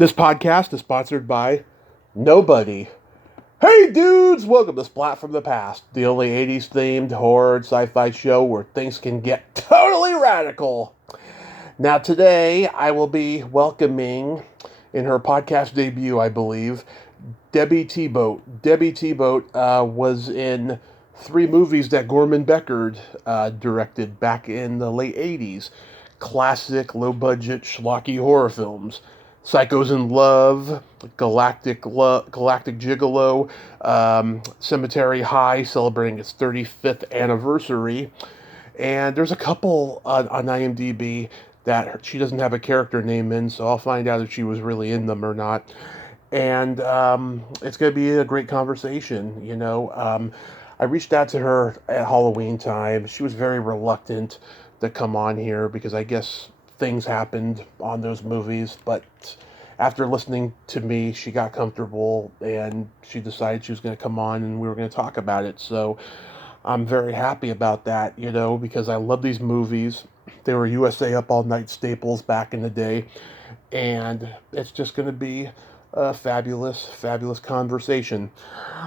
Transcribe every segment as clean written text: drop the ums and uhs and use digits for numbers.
This podcast is sponsored by nobody. Hey dudes, welcome to Splat from the Past, the only 80s themed horror sci-fi show where things can get totally radical. Now today I will be welcoming, in her podcast debut I believe, Debi Thibeault. Debi Thibeault was in 3 movies that Gorman Bechard directed back in the late 80s. Classic, low-budget, schlocky horror films. Psychos in Love, Galactic Gigolo, Cemetery High, celebrating its 35th anniversary. And there's a couple on IMDb that she doesn't have a character name in, so I'll find out if she was really in them or not. And it's going to be a great conversation, you know. I reached out to her at Halloween time. She was very reluctant to come on here because I guess things happened on those movies, but after listening to me, she got comfortable and she decided she was going to come on and we were going to talk about it. So I'm very happy about that, you know, because I love these movies. They were USA Up All Night staples back in the day, and it's just going to be a fabulous, fabulous conversation.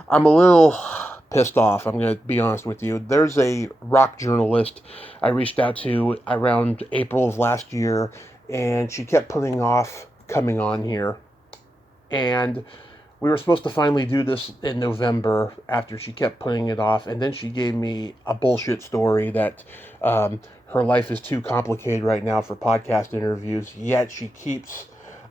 I'm a little pissed off, I'm going to be honest with you. There's a rock journalist I reached out to around April of last year, and she kept putting off coming on here. And we were supposed to finally do this in November after she kept putting it off, and then she gave me a bullshit story that her life is too complicated right now for podcast interviews, yet she keeps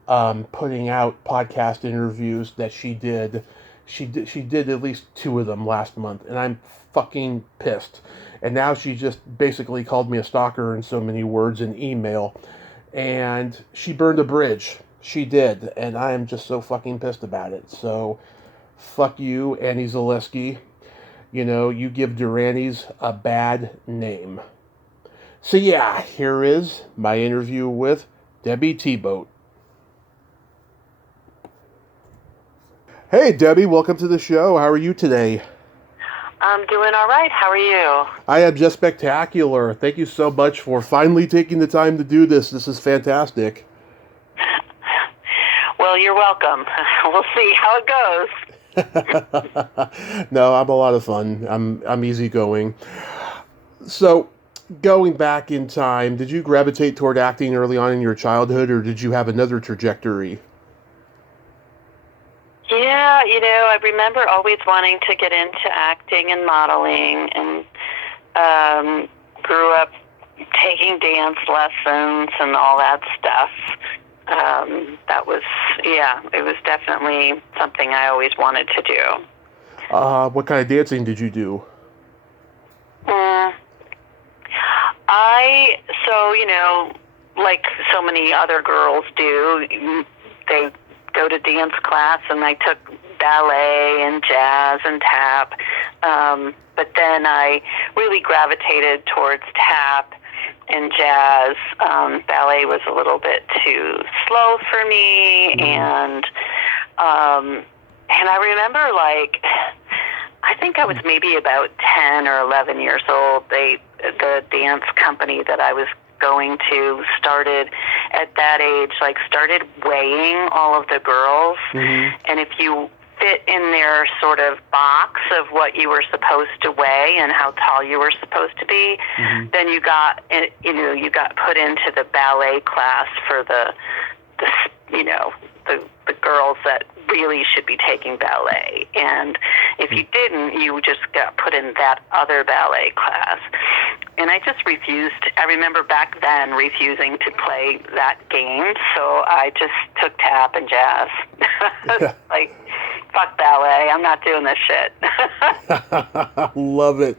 putting out podcast interviews that she did. She did at least 2 of them last month, and I'm fucking pissed. And now she just basically called me a stalker in so many words in email, and she burned a bridge. She did, and I am just so fucking pissed about it. So, fuck you, Annie Zaleski. You know, you give Durani's a bad name. So yeah, here is my interview with Debi Thibeault. Hey, Debi, welcome to the show. How are you today? I'm doing all right. How are you? I am just spectacular. Thank you so much for finally taking the time to do this. This is fantastic. Well, you're welcome. We'll see how it goes. No, I'm a lot of fun. I'm easygoing. So, going back in time, did you gravitate toward acting early on in your childhood, or did you have another trajectory? Yeah, you know, I remember always wanting to get into acting and modeling, and grew up taking dance lessons and all that stuff. That was, it was definitely something I always wanted to do. What kind of dancing did you do? You know, like so many other girls do, they go to dance class, and I took ballet and jazz and tap. But then I really gravitated towards tap and jazz. Ballet was a little bit too slow for me, and I remember, like, I think I was maybe about 10 or 11 years old. The dance company that I was going to started at that age, like, started weighing all of the girls, and if you fit in their sort of box of what you were supposed to weigh and how tall you were supposed to be, then you got put into the ballet class for the girls that really should be taking ballet. And if you didn't, you just got put in that other ballet class. And I just refused. I remember back then refusing to play that game, so I just took tap and jazz. Like, fuck ballet, I'm not doing this shit. Love it.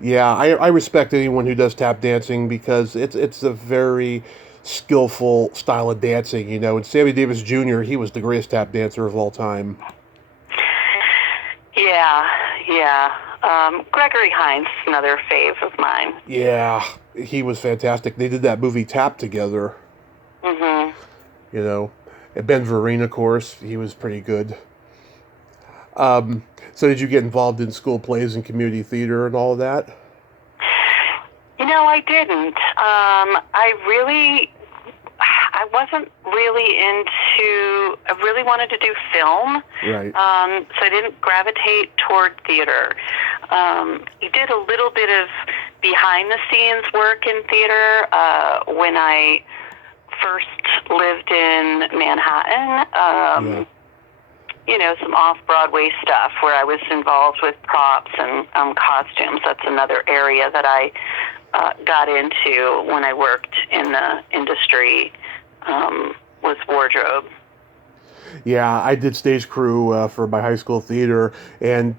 Yeah, I respect anyone who does tap dancing because it's a very skillful style of dancing, you know. And Sammy Davis Jr., he was the greatest tap dancer of all time. Yeah. Gregory Hines, another fave of mine. Yeah, he was fantastic. They did that movie Tap together. You know, and Ben Vereen, of course, he was pretty good. So did you get involved in school plays and community theater and all of that? You know, I didn't. I wasn't really I really wanted to do film. Right. So I didn't gravitate toward theater. I did a little bit of behind-the-scenes work in theater when I first lived in Manhattan. Some off-Broadway stuff where I was involved with props and costumes. That's another area that I got into when I worked in the industry, was wardrobe. Yeah, I did stage crew for my high school theater, and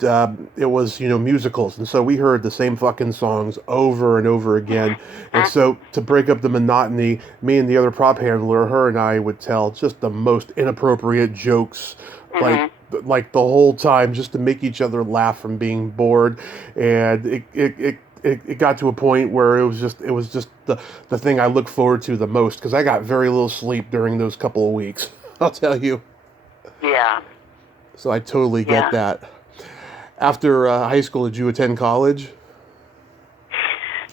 it was, musicals. And so we heard the same fucking songs over and over again. And so to break up the monotony, me and the other prop handler, her and I would tell just the most inappropriate jokes, like the whole time, just to make each other laugh from being bored. And it got to a point where it was just the thing I look forward to the most, because I got very little sleep during those couple of weeks. I'll tell you. Yeah. So I totally get that. After high school, did you attend college?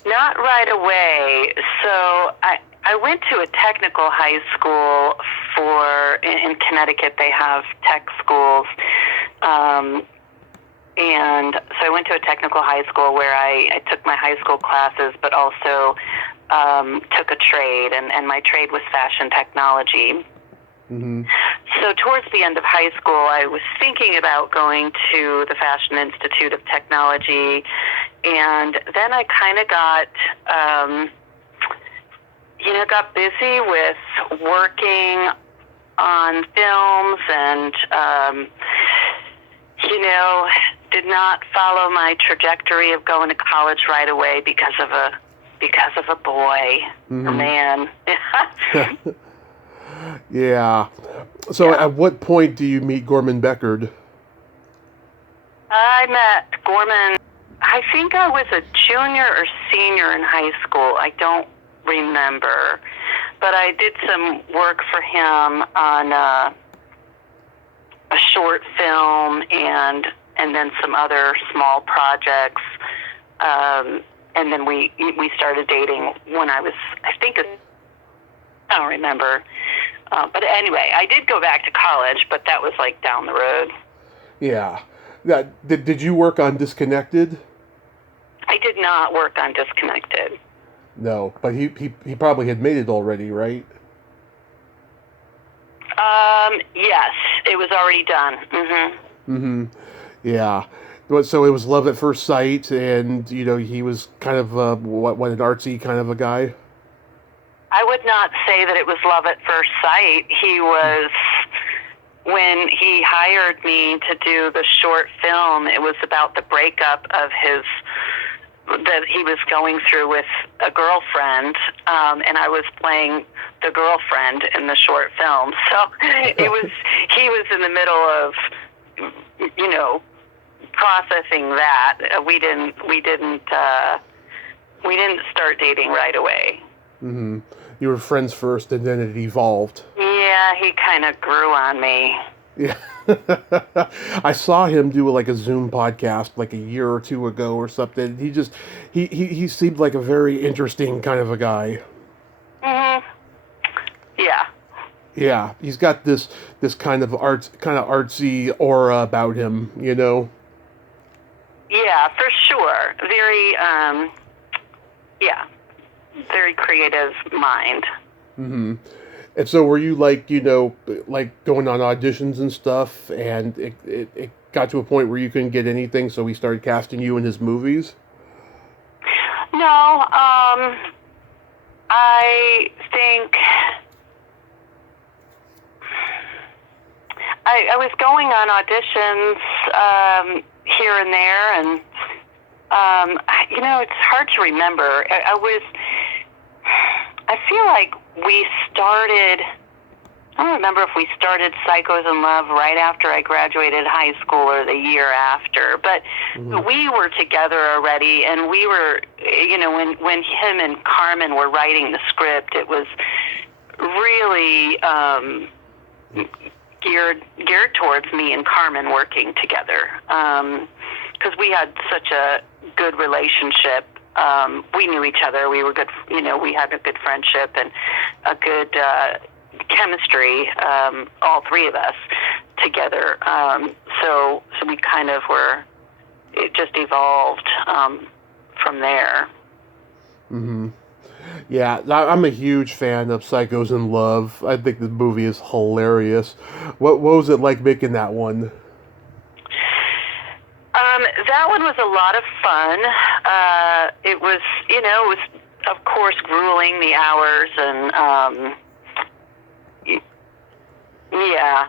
Not right away. So I went to a technical high school in Connecticut. They have tech schools. And so I went to a technical high school where I took my high school classes, but also took a trade, and my trade was fashion technology. Mm-hmm. So towards the end of high school, I was thinking about going to the Fashion Institute of Technology, and then I kind of got busy with working on films and, did not follow my trajectory of going to college right away because of a boy, a man. Yeah. So at what point do you meet Gorman Bechard? I met Gorman, I think I was a junior or senior in high school. I don't remember. But I did some work for him on a short film and then some other small projects. And then we started dating when I don't remember. But anyway, I did go back to college, but that was like down the road. Yeah. Did you work on Disconnected? I did not work on Disconnected. No, but he probably had made it already, right? Yes, it was already done. Mm-hmm. Mm-hmm. Yeah. So it was love at first sight, and he was kind of what an artsy kind of a guy. I would not say that it was love at first sight. He was, when he hired me to do the short film, it was about the breakup of that he was going through with a girlfriend, and I was playing the girlfriend in the short film. So he was in the middle of, processing that. We didn't start dating right away. Mm-hmm. You were friends first, and then it evolved. Yeah, he kind of grew on me. Yeah. I saw him do like a Zoom podcast like a year or two ago or something. He seemed like a very interesting kind of a guy. Mm-hmm. Yeah. Yeah, he's got this kind of artsy aura about him, Yeah, for sure. Very very creative mind. Mm-hmm. And so were you like going on auditions and stuff, and it got to a point where you couldn't get anything, so he started casting you in his movies? No, I think I was going on auditions here and there, and it's hard to remember. I feel like we started, I don't remember if we started Psychos in Love right after I graduated high school or the year after, but we were together already, and we were, when him and Carmen were writing the script, it was really geared towards me and Carmen working together, because we had such a good relationship. We knew each other. We were good, we had a good friendship and a good, chemistry, all three of us together. So we kind of were. It just evolved from there. Mm-hmm. Yeah, I'm a huge fan of Psychos in Love. I think the movie is hilarious. What was it like making that one? That one was a lot of fun. It was, it was, of course, grueling, the hours, and,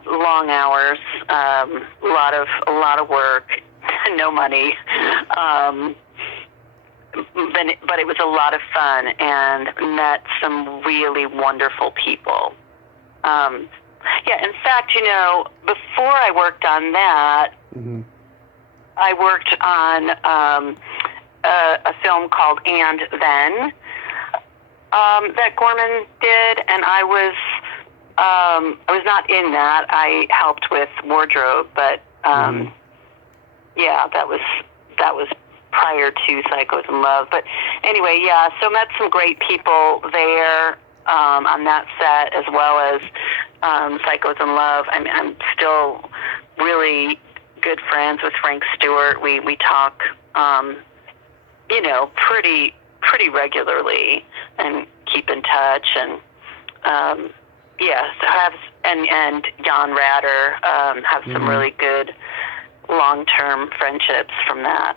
long hours, a lot of work, no money. But it was a lot of fun, and met some really wonderful people. In fact, before I worked on that, Mm-hmm. I worked on a film called And Then that Gorman did, and I was not in that. I helped with wardrobe, but that was prior to Psychos in Love. But anyway, so met some great people there on that set, as well as Psychos in Love. I'm still really good friends with Frank Stewart. We talk, pretty regularly, and keep in touch. And and Jan Ratter have some really good long-term friendships from that.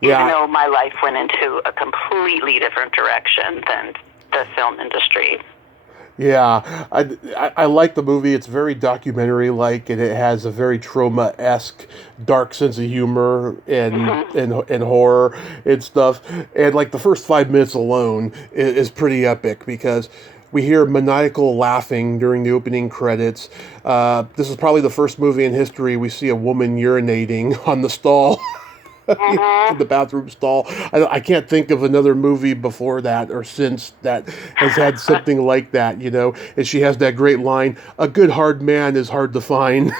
Yeah. Even though my life went into a completely different direction than the film industry. Yeah, I like the movie. It's very documentary-like, and it has a very Troma-esque, dark sense of humor and horror and stuff. And like the first 5 minutes alone is pretty epic, because we hear maniacal laughing during the opening credits. This is probably the first movie in history we see a woman urinating on the stall. In the bathroom stall. I can't think of another movie before that or since that has had something like that, And she has that great line, "A good hard man is hard to find."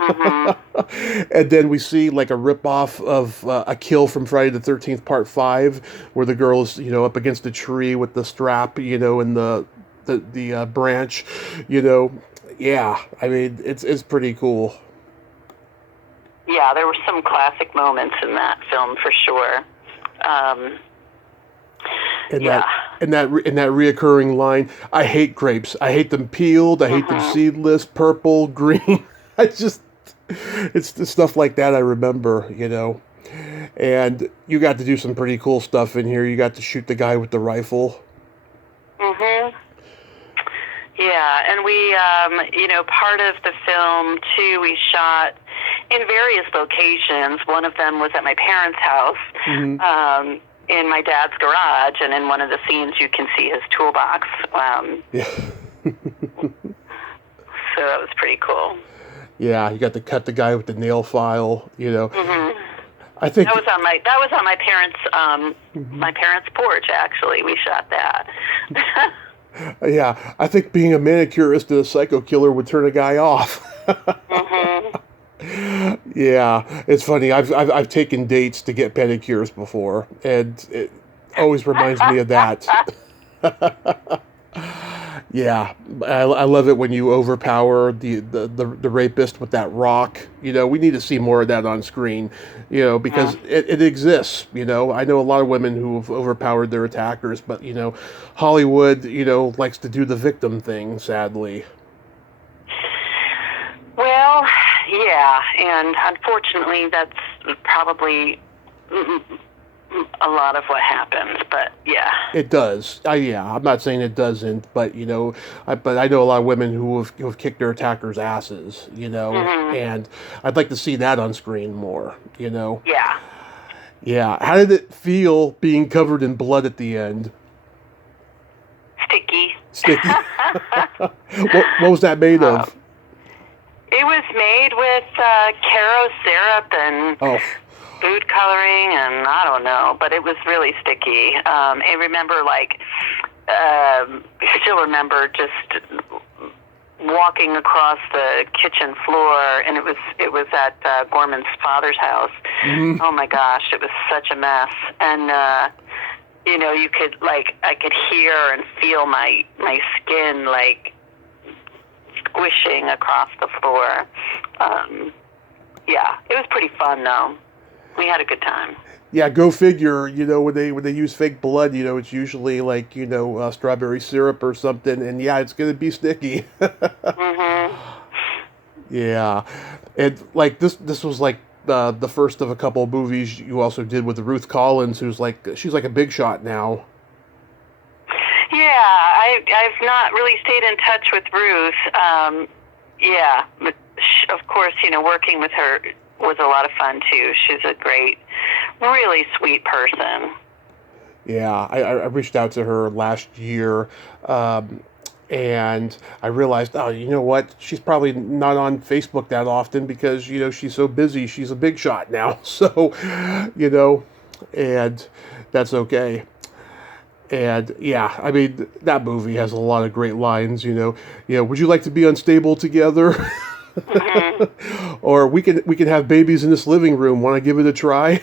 And then we see like a ripoff of a kill from Friday the 13th Part 5, where the girl is, up against a tree with the strap, and the branch, Yeah, I mean, it's pretty cool. Yeah, there were some classic moments in that film for sure. And that reoccurring line, "I hate grapes. I hate them peeled. I hate them seedless, purple, green." It's the stuff like that I remember, And you got to do some pretty cool stuff in here. You got to shoot the guy with the rifle. Yeah, and we, part of the film too, we shot in various locations. One of them was at my parents' house, in my dad's garage, and in one of the scenes you can see his toolbox. So that was pretty cool. Yeah, you got to cut the guy with the nail file, I think that was on my parents' porch. Actually, we shot that. Yeah, I think being a manicurist and a psycho killer would turn a guy off. Yeah, it's funny. I've taken dates to get pedicures before, and it always reminds me of that. Yeah, I love it when you overpower the rapist with that rock. We need to see more of that on screen, because it exists. I know a lot of women who have overpowered their attackers, but, Hollywood, likes to do the victim thing, sadly. Well, yeah, and unfortunately that's probably a lot of what happens, but yeah. It does. I'm not saying it doesn't, but but I know a lot of women who have kicked their attackers' asses, and I'd like to see that on screen more, Yeah. Yeah. How did it feel being covered in blood at the end? Sticky. What was that made of? It was made with Caro syrup and food coloring, and I don't know, but it was really sticky. I remember, still remember just walking across the kitchen floor, and it was at Gorman's father's house. Oh my gosh, it was such a mess. And you could I could hear and feel my skin squishing across the floor. Yeah, it was pretty fun though. We had a good time. Yeah, go figure. When they use fake blood, it's usually like strawberry syrup or something, and yeah, it's gonna be sticky. Mhm. Yeah, and like this was like the first of a couple of movies you also did with Ruth Collins, she's like a big shot now. Yeah, I've not really stayed in touch with Ruth. Yeah, but of course, working with her was a lot of fun too. She's a great, really sweet person. Yeah, I reached out to her last year, and I realized, oh, you know what? She's probably not on Facebook that often because she's so busy. She's a big shot now, so and that's okay. And yeah, I mean that movie has a lot of great lines. Would you like to be unstable together? Mm-hmm. Or we can have babies in this living room. Want to give it a try?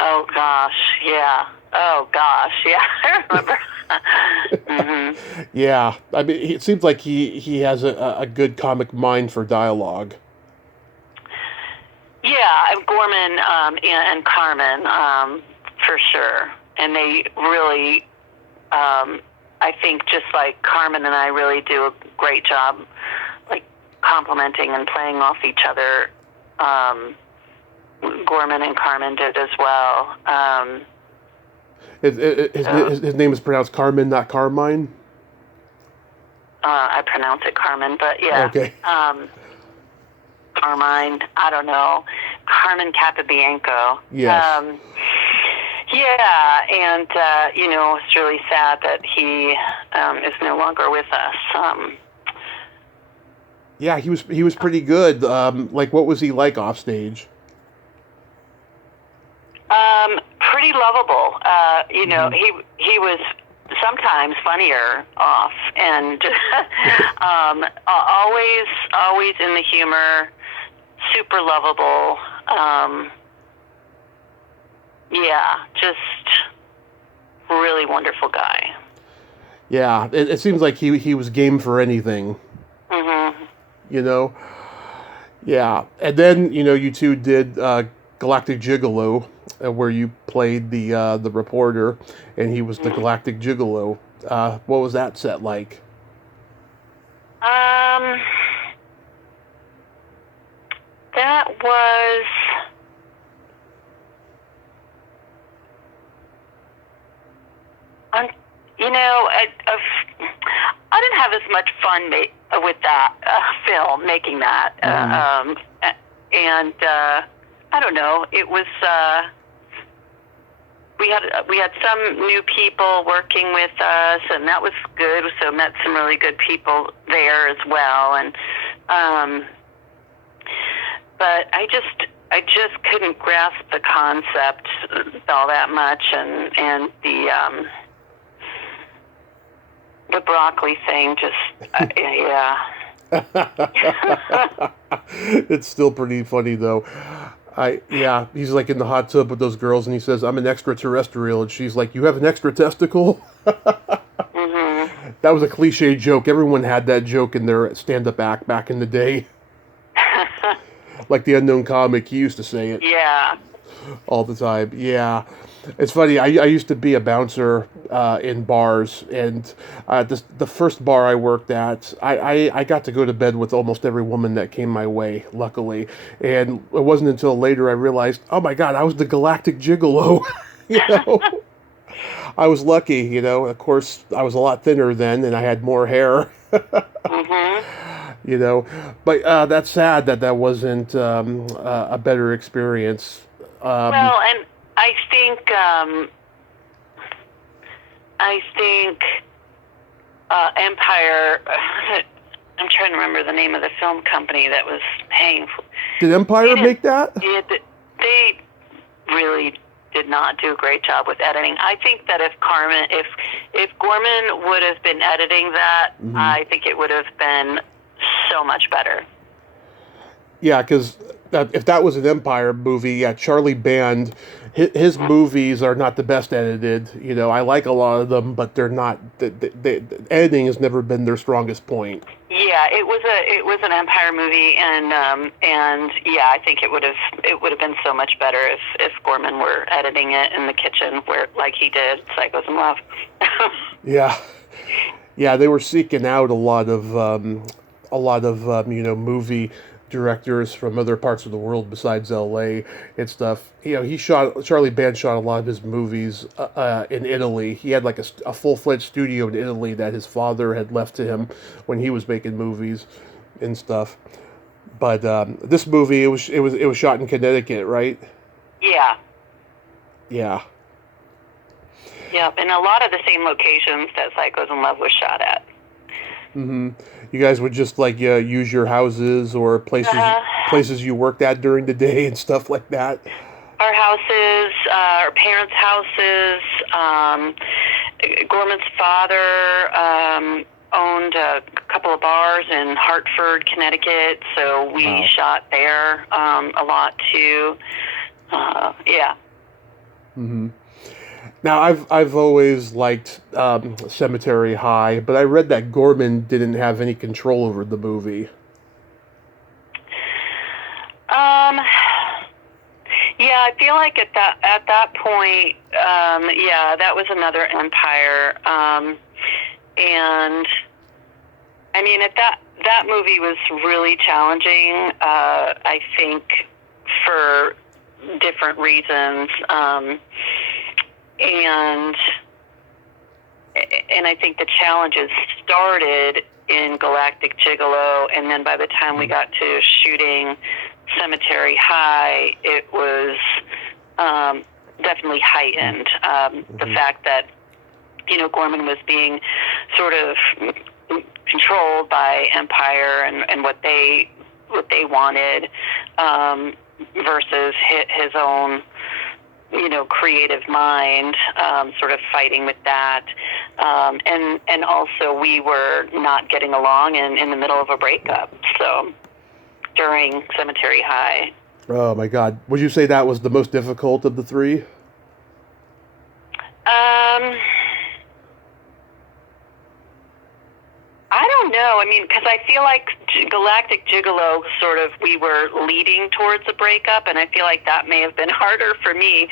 Oh gosh, yeah. Oh gosh, yeah. I remember. Mm-hmm. Yeah, I mean it seems like he has a good comic mind for dialogue. Yeah, Gorman and Carmen, for sure. And they really, I think, just like Carmen and I really do a great job, like complimenting and playing off each other. Gorman and Carmen did as well. His name is pronounced Carmen, not Carmine. I pronounce it Carmen, but yeah. Okay. Carmine, I don't know. Carmen Capabianco. Yes. Yeah, and it's really sad that he is no longer with us. Yeah, he was pretty good. Like, what was he like off stage? Pretty lovable. Mm-hmm. He was sometimes funnier off, and always in the humor. Super lovable. Yeah, just really wonderful guy. Yeah, it seems like he was game for anything. Mm-hmm. Yeah, and then you two did Galactic Gigolo, where you played the reporter, and he was the Galactic Gigolo. What was that set like? That was. I didn't have as much fun with that film, making that. And I don't know. It was. We had some new people working with us, and that was good. So met some really good people there as well, and but I just couldn't grasp the concept all that much, and the broccoli thing just yeah. It's still pretty funny though. He's like in the hot tub with those girls, and he says, "I'm an extraterrestrial," and she's like, "You have an extra testicle?" Mm-hmm. That was a cliche joke. Everyone had that joke in their stand-up act back in the day. Like the Unknown Comic, he used to say it. Yeah. All the time. Yeah. It's funny. I used to be a bouncer in bars, and the first bar I worked at, I got to go to bed with almost every woman that came my way, luckily. And it wasn't until later I realized, oh my God, I was the Galactic Gigolo. I was lucky, Of course, I was a lot thinner then, and I had more hair. Mm-hmm. But that's sad that wasn't a better experience. Well, and I think Empire. I'm trying to remember the name of the film company that was paying for. Did Empire make that? They really did not do a great job with editing. I think that if Gorman would have been editing that, Mm-hmm. I think it would have been so much better. Yeah, because if that was an Empire movie, yeah, Charlie Band his movies are not the best edited. You know, I like a lot of them, but they're not. The editing has never been their strongest point. Yeah, it was an Empire movie, and yeah, I think it would have been so much better if Gorman were editing it in the kitchen where like he did Psychos in Love. Yeah, yeah, they were seeking out a lot of movie directors from other parts of the world besides L.A. and stuff. You know, Charlie Band shot a lot of his movies in Italy. He had like a full-fledged studio in Italy that his father had left to him when he was making movies and stuff. But this movie, it was shot in Connecticut, right? Yeah. Yeah. Yep, and a lot of the same locations that Psychos in Love was shot at. Mm-hmm. You guys would just like use your houses or places you worked at during the day and stuff like that. Our houses, our parents' houses. Gorman's father owned a couple of bars in Hartford, Connecticut, so we shot there a lot too. Yeah. Mm-hmm. Now, I've always liked Cemetery High, but I read that Gorman didn't have any control over the movie. Yeah, I feel like at that point, yeah, that was another Empire, and I mean, that movie was really challenging. I think for different reasons. And I think the challenges started in Galactic Gigolo, and then by the time we got to shooting Cemetery High, it was definitely heightened. The fact that, you know, Gorman was being sort of controlled by Empire and what they wanted versus his own, you know, creative mind, sort of fighting with that. And also we were not getting along in the middle of a breakup. So during Cemetery High. Oh my God. Would you say that was the most difficult of the three? I don't know. I mean, because I feel like Galactic Gigolo sort of, we were leading towards a breakup, and I feel like that may have been harder for me,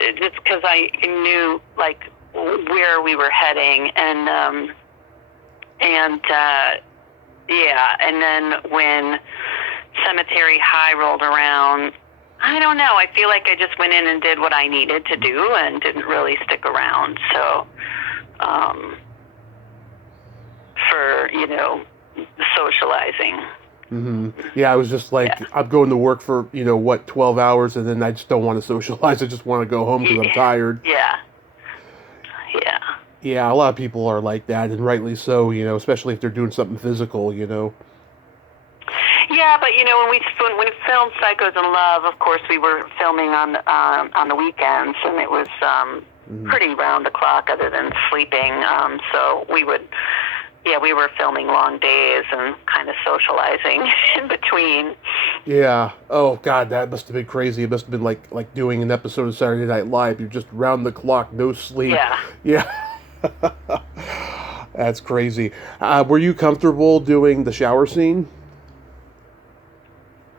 just because I knew like where we were heading, and yeah. And then when Cemetery High rolled around, I don't know. I feel like I just went in and did what I needed to do and didn't really stick around. So. For, you know, socializing. Mm-hmm. Yeah, I was just like, I'm going to work for, 12 hours, and then I just don't want to socialize. I just want to go home because I'm tired. Yeah. Yeah, a lot of people are like that, and rightly so, especially if they're doing something physical, Yeah, but, when we filmed Psychos in Love, of course, we were filming on the weekends, and it was pretty round the clock other than sleeping. So we were filming long days and kind of socializing in between. Yeah. Oh God, that must have been crazy. It must have been like doing an episode of Saturday Night Live. You're just round the clock, no sleep. Yeah. That's crazy. Were you comfortable doing the shower scene?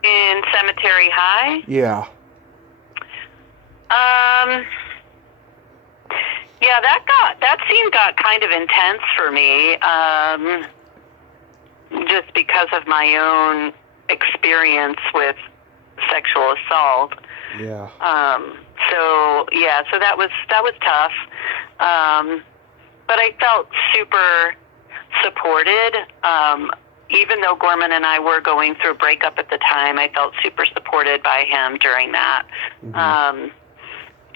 In Cemetery High? Yeah. Yeah, that scene got kind of intense for me, just because of my own experience with sexual assault. Yeah. So that was tough. But I felt super supported. Even though Gorman and I were going through a breakup at the time, I felt super supported by him during that,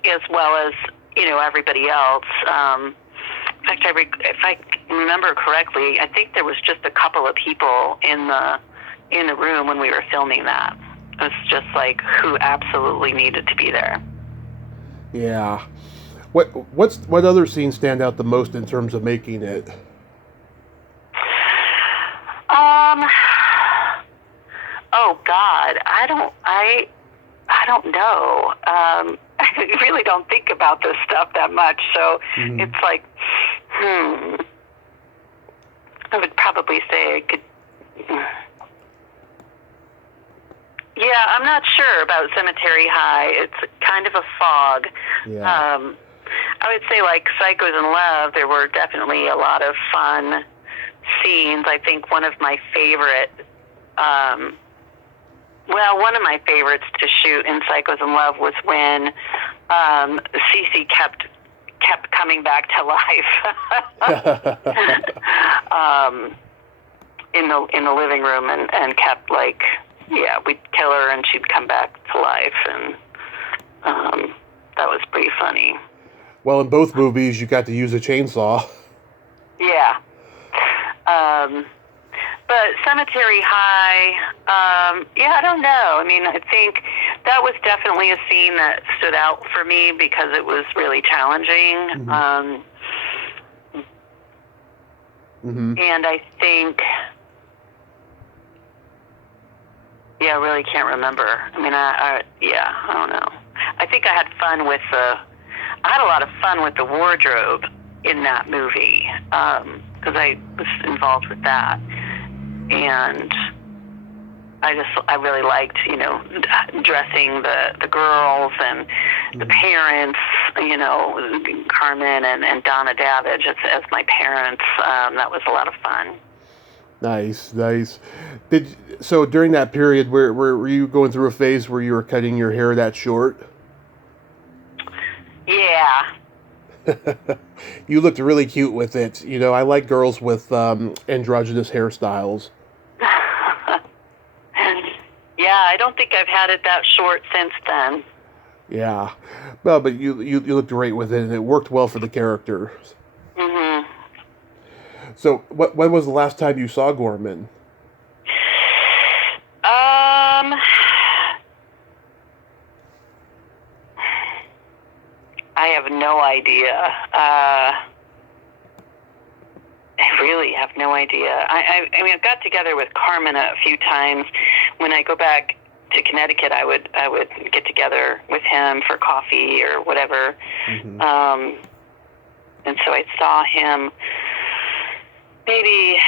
as well as, everybody else. In fact, if I remember correctly, I think there was just a couple of people in the room when we were filming that. It was just like who absolutely needed to be there. Yeah. What other scenes stand out the most in terms of making it? Oh God, I don't don't know. I really don't think about this stuff that much, so it's like, I would probably say I could. Yeah, I'm not sure about Cemetery High. It's kind of a fog. Yeah. I would say, like, Psychos in Love, there were definitely a lot of fun scenes. I think one of my favorite, one of my favorites to shoot in Psychos in Love was when Cece kept coming back to life in the living room and kept, like, we'd kill her and she'd come back to life, and that was pretty funny. Well, in both movies, you got to use a chainsaw. Yeah. But Cemetery High, I don't know. I mean, I think that was definitely a scene that stood out for me because it was really challenging. And I think, I really can't remember. I mean, I don't know. I think I had a lot of fun with the wardrobe in that movie, because I was involved with that. And I really liked, dressing the girls and the parents, Carmen and Donna Davidge as my parents. That was a lot of fun. Nice. So during that period, were you going through a phase where you were cutting your hair that short? Yeah. You looked really cute with it. I like girls with androgynous hairstyles. Yeah, I don't think I've had it that short since then. Yeah. Well, but you looked great with it, and it worked well for the character. So, when was the last time you saw Gorman? I have no idea. I really have no idea. I mean, I've got together with Carmen a few times. When I go back to Connecticut, I would get together with him for coffee or whatever. And so I saw him maybe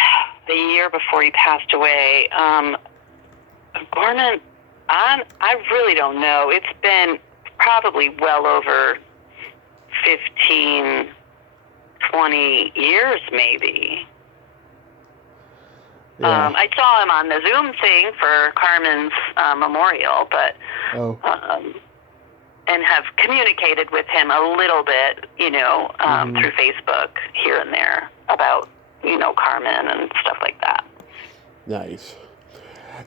a year before he passed away. Gorman, I really don't know. It's been probably well over 15, 20 years maybe. Yeah. I saw him on the Zoom thing for Carmen's memorial, but and have communicated with him a little bit, through Facebook here and there about, Carmen and stuff like that. Nice.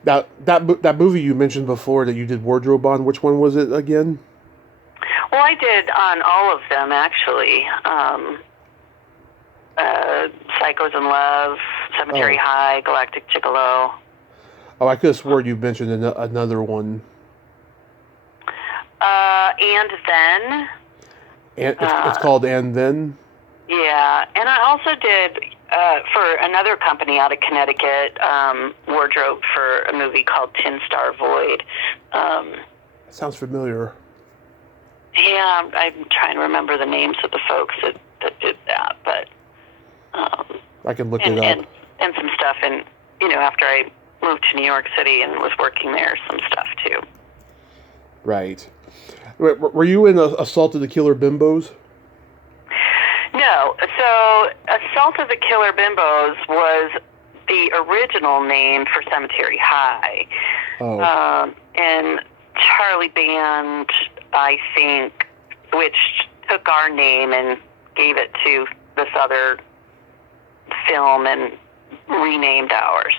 Now, that movie you mentioned before that you did wardrobe on, which one was it again? Well, I did on all of them, actually. Psychos in Love, Cemetery High, Galactic Gigolo. Oh, I could have sworn you mentioned another one. And Then. And it's called And Then? Yeah, and I also did, for another company out of Connecticut, wardrobe for a movie called Tin Star Void. That sounds familiar. Yeah, I'm trying to remember the names of the folks that did that, but... I can look it up. And some stuff, and, after I moved to New York City and was working there, some stuff, too. Right. Were you in Assault of the Killer Bimbos? No. So, Assault of the Killer Bimbos was the original name for Cemetery High. Oh. And Charlie Band, I think, which took our name and gave it to this other film and renamed ours.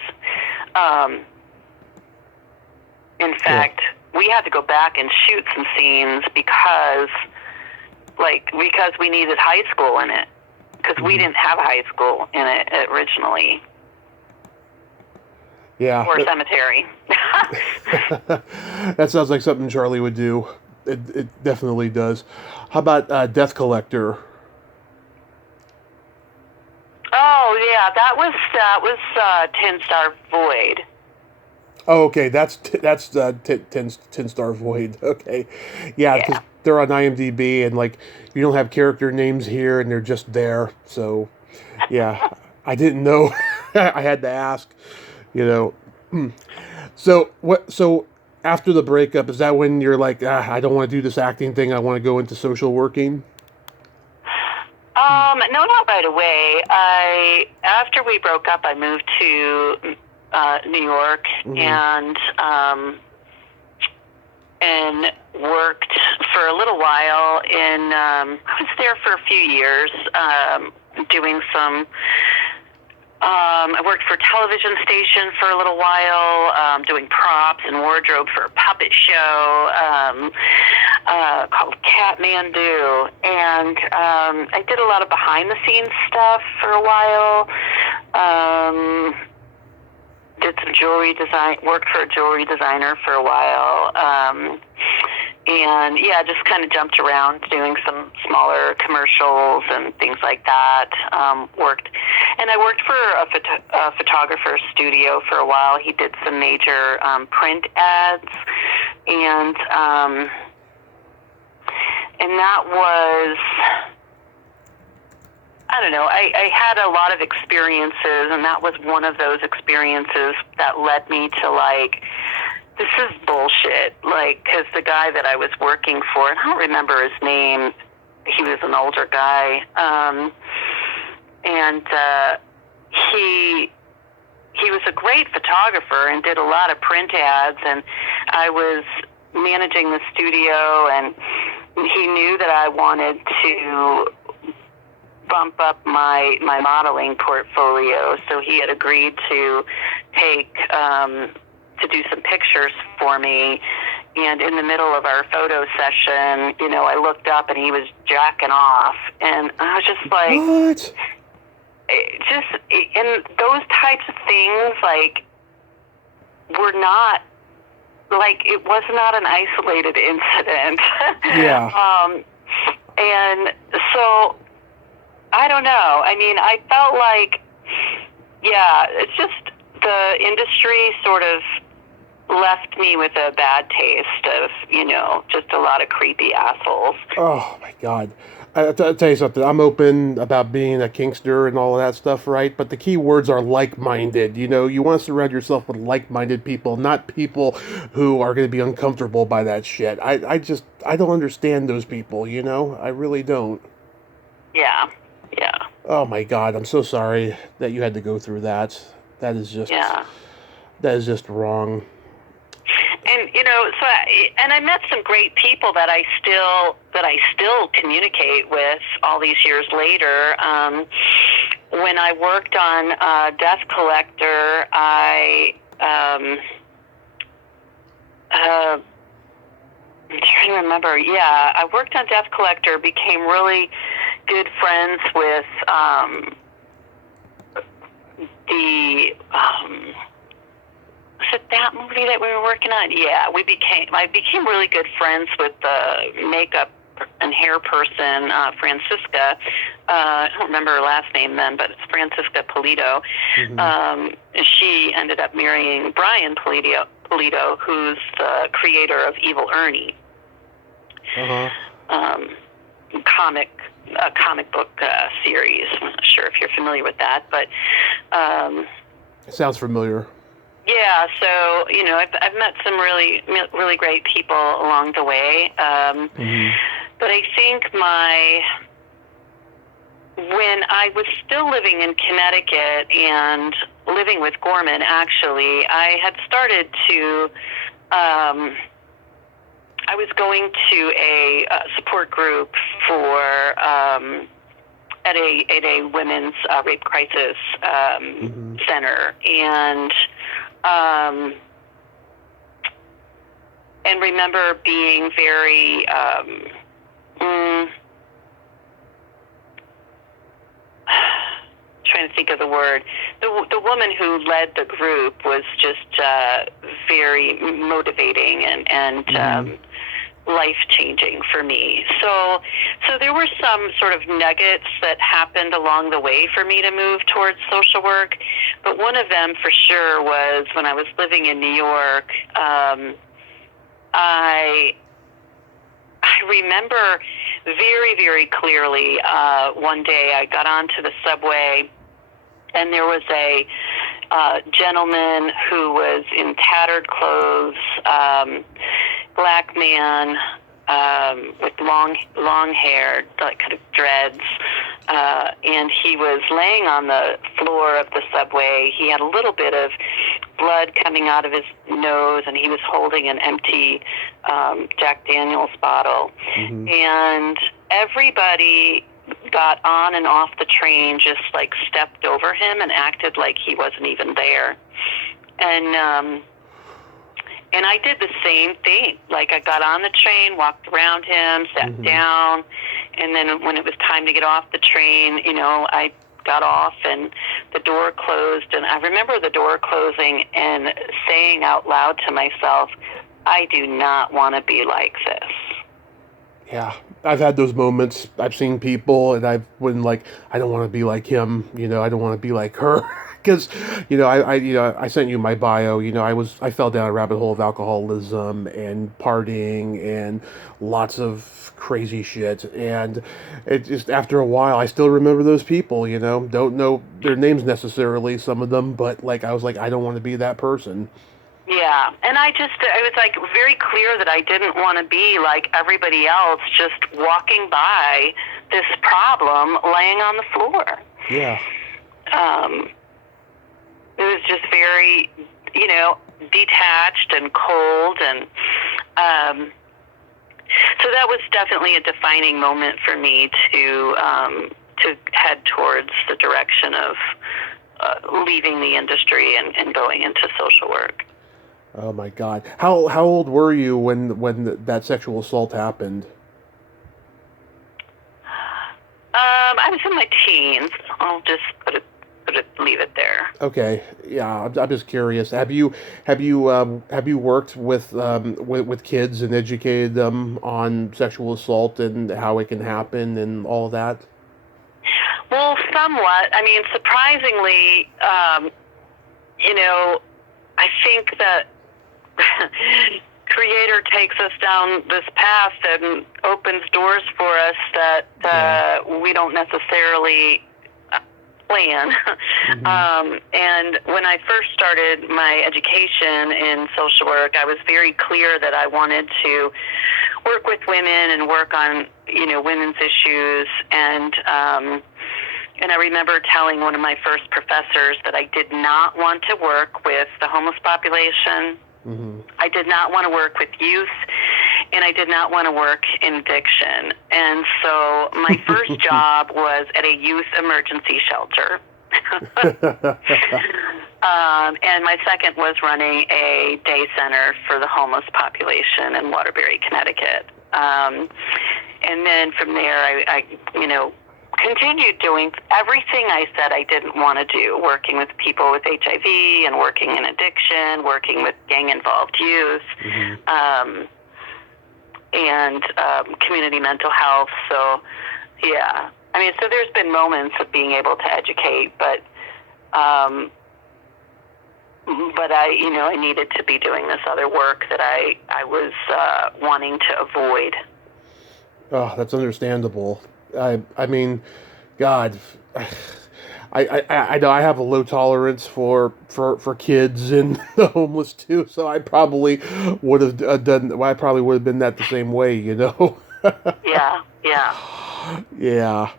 In fact, we had to go back and shoot some scenes because we needed high school in it, because we didn't have high school in it originally. Yeah. Or cemetery. That sounds like something Charlie would do. It definitely does. How about Death Collector? Oh yeah, that was Tin Star Void. Oh, okay, that's ten star void. Okay, yeah, because Yeah. they're on IMDb and like you don't have character names here and they're just there. So yeah, I didn't know. I had to ask. You know. So what? So after the breakup, is that when you're like, I don't want to do this acting thing. I want to go into social working. No, not right away. After we broke up, I moved to New York and worked for a little while in. I was there for a few years, doing some. I worked for a television station for a little while, doing props and wardrobe for a puppet show called Catmandu. And I did a lot of behind-the-scenes stuff for a while. Did some jewelry design, worked for a jewelry designer for a while. And yeah, just kind of jumped around doing some smaller commercials and things like that. I worked for a photographer's studio for a while. He did some major print ads, and that was, I don't know, I had a lot of experiences, and that was one of those experiences that led me to like, this is bullshit, like, because the guy that I was working for, and I don't remember his name, he was an older guy, he was a great photographer and did a lot of print ads, and I was managing the studio, and he knew that I wanted to bump up my modeling portfolio, so he had agreed to take to do some pictures for me. And in the middle of our photo session, you know, I looked up and he was jacking off, and I was just like, what? And those types of things, like, were not, like, it was not an isolated incident. Yeah. And so, I don't know. I mean, I felt like, yeah, it's just the industry sort of left me with a bad taste of, you know, just a lot of creepy assholes. Oh my God. I'll tell you something. I'm open about being a kinkster and all of that stuff, right? But the key words are like-minded. You know, you want to surround yourself with like-minded people, not people who are going to be uncomfortable by that shit. I don't understand those people, you know? I really don't. Yeah. Oh my God. I'm so sorry that you had to go through that. That is just wrong. And you know, I met some great people that I still communicate with all these years later. When I worked on Death Collector, I'm trying to remember. Yeah, I worked on Death Collector, became really good friends with was it that movie that we were working on? Yeah, I became really good friends with the makeup and hair person, Francisca. I don't remember her last name then, but it's Francisca Polito. She ended up marrying Brian Polito, who's the creator of Evil Ernie. Comic book series. I'm not sure if you're familiar with that, but it sounds familiar. Yeah, so you know, I've met some really great people along the way. But I think when I was still living in Connecticut and living with Gorman, actually, I had started to. I was going to a support group for at a women's rape crisis center, and remember being very trying to think of the word. The woman who led the group was just very motivating and life-changing for me. So there were some sort of nuggets that happened along the way for me to move towards social work, but one of them for sure was when I was living in New York. I remember very, very clearly one day I got onto the subway, and there was a gentleman who was in tattered clothes, black man with long hair, like kind of dreads, and he was laying on the floor of the subway. He had a little bit of blood coming out of his nose, and he was holding an empty Jack Daniels bottle. Mm-hmm. And everybody got on and off the train, just like stepped over him and acted like he wasn't even there. And I did the same thing. Like, I got on the train, walked around him, sat mm-hmm. down, and then when it was time to get off the train, I got off and the door closed. And I remember the door closing and saying out loud to myself, I do not want to be like this. Yeah, I've had those moments. I've seen people, and I don't want to be like him. I don't want to be like her, because, I sent you my bio. I fell down a rabbit hole of alcoholism and partying and lots of crazy shit. And it just, after a while, I still remember those people. Don't know their names necessarily, some of them, but I was like, I don't want to be that person. Yeah, and it was like very clear that I didn't want to be like everybody else, just walking by this problem laying on the floor. Yeah. It was just very, detached and cold, and so that was definitely a defining moment for me to head towards the direction of leaving the industry and going into social work. Oh my God! How old were you when that sexual assault happened? I was in my teens. I'll just leave it there. Okay, yeah. I'm just curious. Have you worked with kids and educated them on sexual assault and how it can happen and all of that? Well, somewhat. I mean, surprisingly, I think that Creator takes us down this path and opens doors for us that we don't necessarily plan. Mm-hmm. And when I first started my education in social work, I was very clear that I wanted to work with women and work on, women's issues. And I remember telling one of my first professors that I did not want to work with the homeless population. Mm-hmm. I did not want to work with youth, and I did not want to work in addiction. And so my first job was at a youth emergency shelter. And my second was running a day center for the homeless population in Waterbury, Connecticut. And then from there, I continued doing everything I said I didn't want to do, working with people with HIV and working in addiction, working with gang-involved youth, mm-hmm. And community mental health. So, yeah. I mean, so there's been moments of being able to educate, but I needed to be doing this other work that I was wanting to avoid. Oh, that's understandable. I mean, God, I know I have a low tolerance for kids and the homeless too, so I probably would have been that the same way, Yeah. Yeah.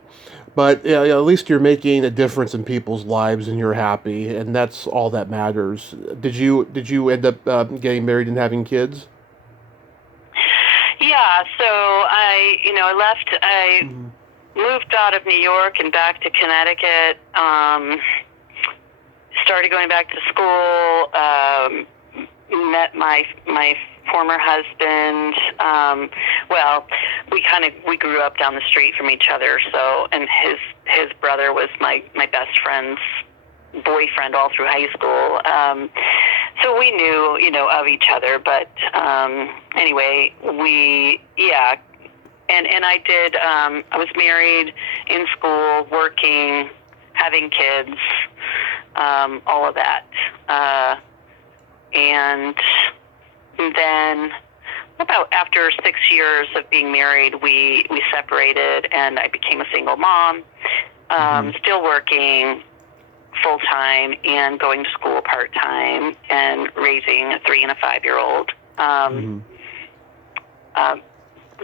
But at least you're making a difference in people's lives, and you're happy, and that's all that matters. Did you end up getting married and having kids? Yeah. So I left. Mm-hmm. Moved out of New York and back to Connecticut. Started going back to school. Met my former husband. We grew up down the street from each other. So, and his brother was my best friend's boyfriend all through high school. So we knew, of each other, but anyway, and I did, I was married, in school, working, having kids, all of that. And then about after 6 years of being married, we separated, and I became a single mom, still working full-time and going to school part-time and raising a 3 and a 5-year-old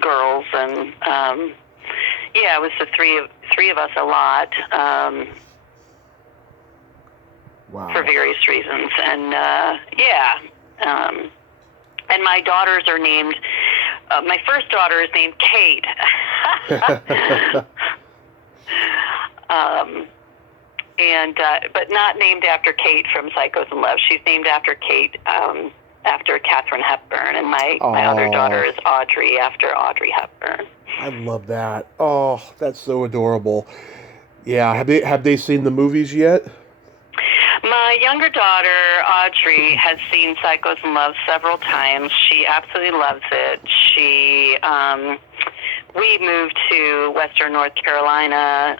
girls. And it was the three of us a lot, for various reasons. And and my daughters are named, my first daughter is named Kate. But not named after Kate from Psychos in Love. She's named after Kate, after Katharine Hepburn, and my other daughter is Audrey, after Audrey Hepburn. I love that. Oh, that's so adorable. Yeah, have they seen the movies yet? My younger daughter, Audrey, has seen Psychos in Love several times. She absolutely loves it. We moved to Western North Carolina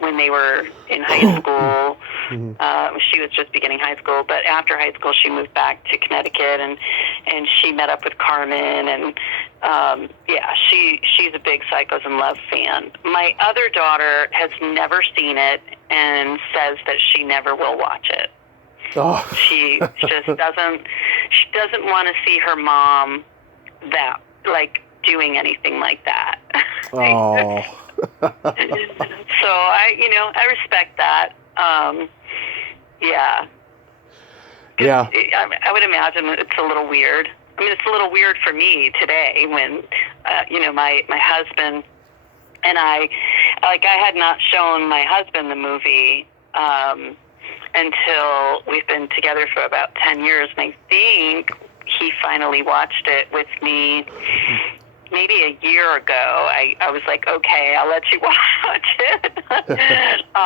when they were in high school. She was just beginning high school, but after high school, she moved back to Connecticut, and she met up with Carmen, and she's a big Psychos in Love fan. My other daughter has never seen it and says that she never will watch it. Oh. She just doesn't. She doesn't want to see her mom doing anything like that. Oh. So I respect that. Yeah. I would imagine it's a little weird. I mean, it's a little weird for me today when, my husband and I had not shown my husband the movie until we've been together for about 10 years, and I think he finally watched it with me maybe a year ago. I was like, okay, I'll let you watch it. And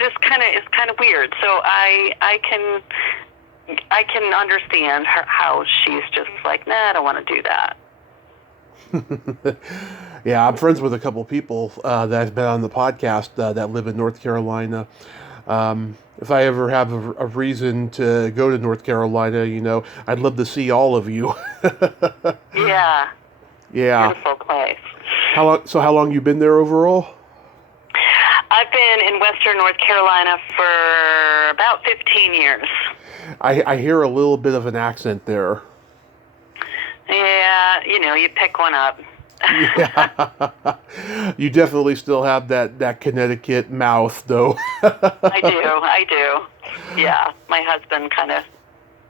it's kind of weird. So I can understand how she's just like, nah, I don't want to do that. Yeah, I'm friends with a couple people that have been on the podcast that live in North Carolina. If I ever have a reason to go to North Carolina, I'd love to see all of you. Yeah. Yeah. Beautiful place. How long you been there overall? I've been in Western North Carolina for about 15 years. I hear a little bit of an accent there. Yeah, you pick one up. Yeah. You definitely still have that Connecticut mouth, though. I do. Yeah, my husband kind of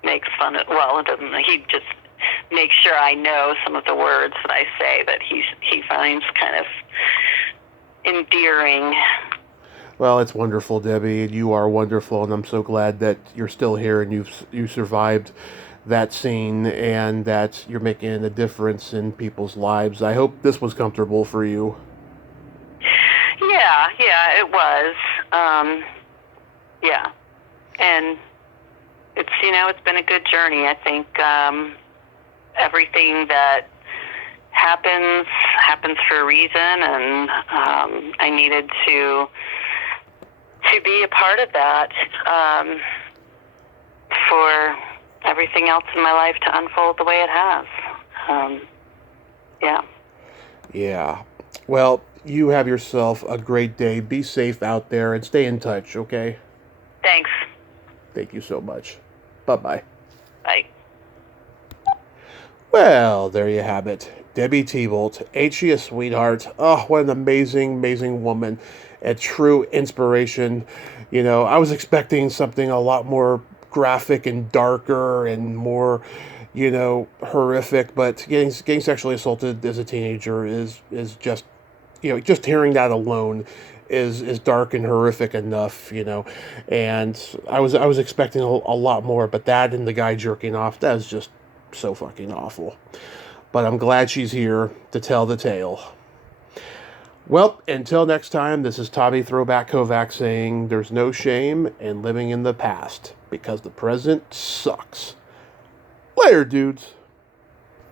makes fun of, it doesn't, he just makes sure I know some of the words that I say that he finds kind of endearing. Well, it's wonderful, Debbie, and you are wonderful, and I'm so glad that you're still here and you survived that scene and that you're making a difference in people's lives. I hope this was comfortable for you. Yeah, it was. And it's been a good journey. I think everything that happens for a reason, and I needed to be a part of that for everything else in my life to unfold the way it has. Yeah. Well, you have yourself a great day. Be safe out there and stay in touch, okay? Thanks. Thank you so much. Bye-bye. Bye. Well, there you have it. Debi Thibeault. Ain't she a sweetheart? Oh, what an amazing, amazing woman. A true inspiration. I was expecting something a lot more graphic and darker and more, horrific, but getting sexually assaulted as a teenager is just, just hearing that alone is dark and horrific enough, and I was expecting a lot more, but that and the guy jerking off, that was just so fucking awful. But I'm glad she's here to tell the tale. Well, until next time, this is Tommy Throwback Kovac saying there's no shame in living in the past because the present sucks. Later, dudes.